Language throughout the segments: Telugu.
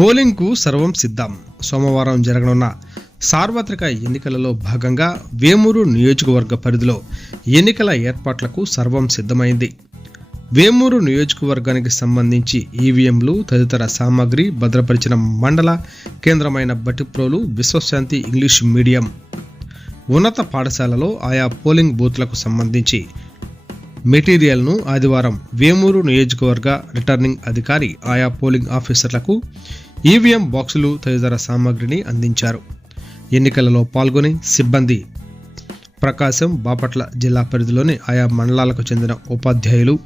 పోలింగ్కు సర్వం సిద్ధం. సోమవారం జరగనున్న సార్వత్రిక ఎన్నికలలో భాగంగా వేమూరు నియోజకవర్గ పరిధిలో ఎన్నికల ఏర్పాట్లకు సర్వం సిద్ధమైంది. వేమూరు నియోజకవర్గానికి సంబంధించి ఈవీఎంలు తదితర సామాగ్రి భద్రపరిచిన మండల కేంద్రమైన బటిప్రోలు విశ్వశాంతి ఇంగ్లీష్ మీడియం ఉన్నత పాఠశాలలో ఆయా పోలింగ్ బూత్లకు సంబంధించి మెటీరియల్ను ఆదివారం వేమూరు నియోజకవర్గ రిటర్నింగ్ అధికారి ఆయా పోలింగ్ ఆఫీసర్లకు ఈవీఎం బాక్సులు తదితర సామాగ్రిని అందించారు. ఎన్నికలలో పాల్గొని సిబ్బంది. ప్రకాశం బాపట్ల జిల్లా పరిధిలోని ఆయా మండలాలకు చెందిన ఉపాధ్యాయులు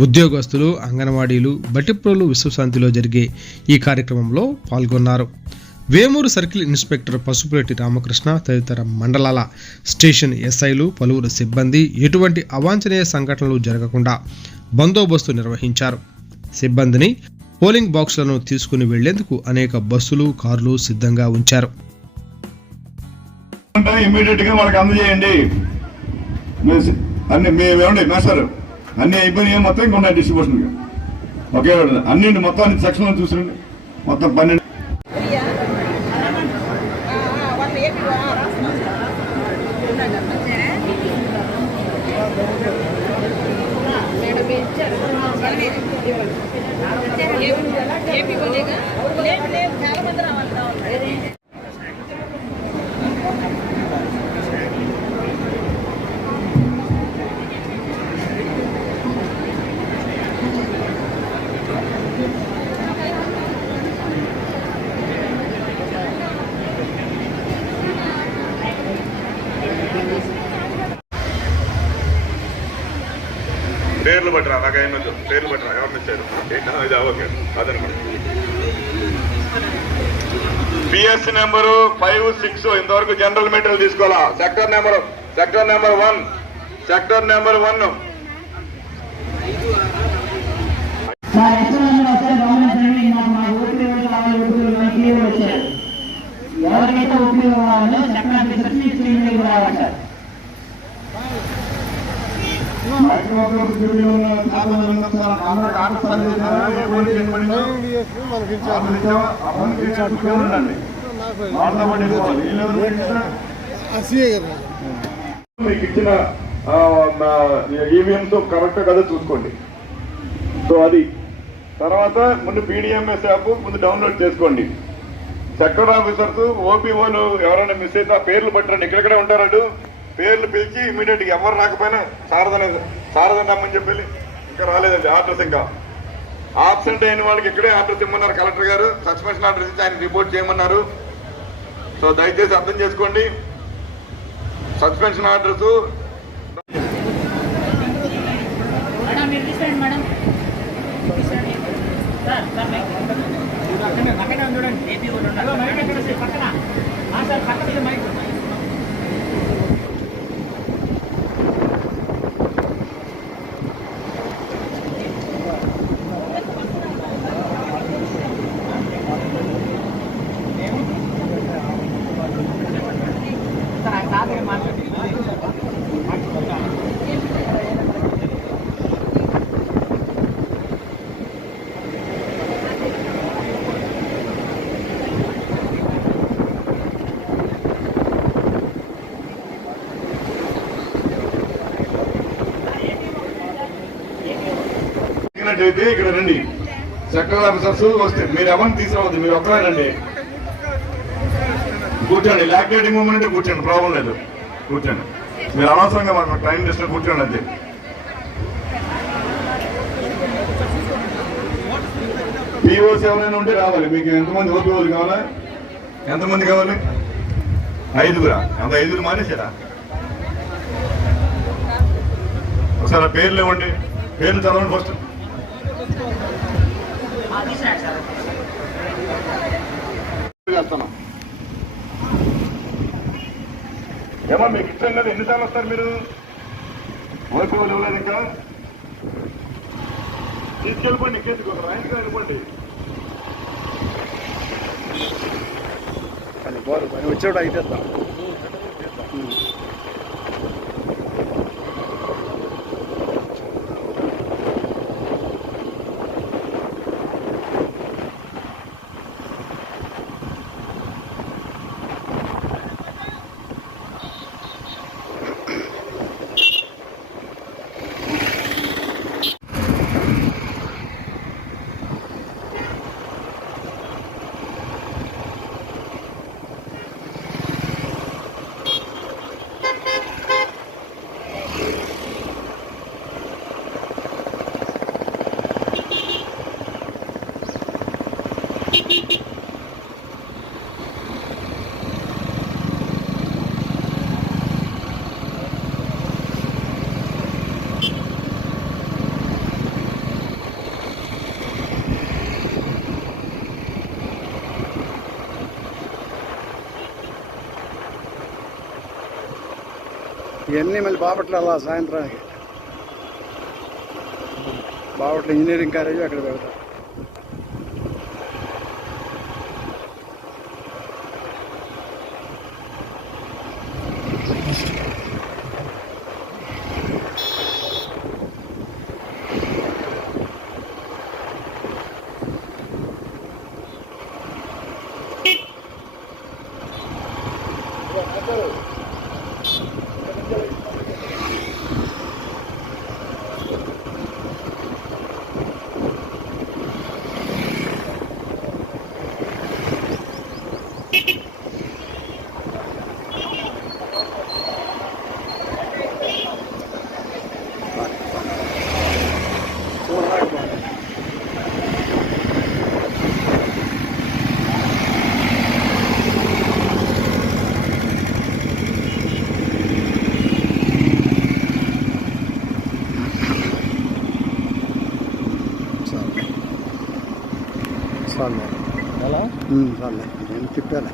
ఉద్యోగస్తులు అంగన్వాడీలు బట్టిప్రోలు విశ్వశాంతిలో జరిగే ఈ కార్యక్రమంలో పాల్గొన్నారు. వేమూరు సర్కిల్ ఇన్స్పెక్టర్ పసుపులేటి రామకృష్ణ తదితర మండలాల స్టేషన్ ఎస్ఐలు పలువురు సిబ్బంది ఎటువంటి అవాంఛనీయ సంఘటనలు జరగకుండా బందోబస్తు నిర్వహించారు. సిబ్బందిని పోలింగ్ బాక్సులను తీసుకుని వెళ్ళేందుకు అనేక బస్సులు కార్లు సిద్ధంగా ఉంచారు అంటే ఇమీడియట్గా వాళ్ళకి అందజేయండి అన్ని మేము ఏమండి మేస్తారు అన్ని అయిపోయినాయి మొత్తం ఇంకా ఉన్నాయి డిస్ట్రిబ్యూషన్ ఒకే ఒకటి. అన్ని మొత్తం అన్ని సెక్షన్ చూసిరండి మొత్తం పన్నెండు ఏపీ కొనేగా లేదు లేదు చాలా మంది రావాలి పేర్లు పట్టరా నాకు అయిన పేర్లు పట్టరా ఎవరిని ఇచ్చారు? ఇది ఓకే అదనమాట. బిఎస్ నెంబరు ఫైవ్ సిక్స్ ఇంతవరకు జనరల్ మెటీరియల్ తీసుకోవాలా? Sector number sector number one sector number one ఎవరికైతే ఉపయోగం కావాలో సెకండ్ ఆఫీసర్స్ క్లీన్ రావాలి సార్. మీకు ఇచ్చిన ఈవీఎంస్ కరెక్ట్ కదా చూసుకోండి. సో అది తర్వాత ముందు పీడిఎంఎస్ యాప్ ముందు డౌన్లోడ్ చేసుకోండి. సెక్టర్ ఆఫీసర్స్ ఓపీఓలు ఎవరైనా మిస్ అయితే ఆ పేర్లు పట్టరండి ఇక్కడెక్కడే ఉంటారు పేర్లు పిలిచి ఇమీడియట్ ఎవరు రాకపోయినా శారదని సారదని రమ్మని చెప్పి ఇంకా రాలేదండి ఆర్డర్స్ ఇంకా ఆబ్సెంట్ అయిన వాళ్ళకి ఇక్కడే ఆర్డర్స్ ఇమ్మన్నారు కలెక్టర్ గారు సస్పెన్షన్ ఆర్డర్స్ ఇచ్చి ఆయన రిపోర్ట్ చేయమన్నారు సో దయచేసి అర్థం చేసుకోండి సస్పెన్షన్ ఆర్డర్స్ మేడం అయితే ఇక్కడ రండి. చక్కగా ఆఫీసర్స్ వస్తే మీరు ఎవరిని తీసుకురావద్దు మీరు ఒక్కరే రండి. కూర్చోండి. లాక్టేటింగ్ మూమెంట్ కూర్చోండి ప్రాబ్లం లేదు. కూర్చోండి. మీరు అనవసరంగా మాకు టైం చేసిన కూర్చోండి అంతే. పిఓస్ ఎవరైనా ఉంటే రావాలి. మీకు ఎంతమంది ఓపీఓలు కావాలా? ఎంతమంది కావాలి? ఐదుగురా? అంత ఐదుగురు మానేసారా ఒకసారి పేర్లు ఇవ్వండి. పేర్లు చదవండి ఫస్ట్. ఏమో మీకు ఇష్టం కదా ఎన్నిసార్లు వస్తారు మీరు? ఓపీ వాళ్ళు ఇవ్వలేదు ఇంకా? తీసుకెళ్ళిపోండి ఇంకెందుకు ఒక ర్యాంక్ వెళ్ళిపోండి. వచ్చేవాడు అయితే ఇవన్నీ మళ్ళీ బాపట్ల అలా సాయంత్రానికి. బాపట్ల ఇంజనీరింగ్ కాలేజీ అక్కడ పెడతారు. చాలే ఎలా? చాలే నేను తిప్పాను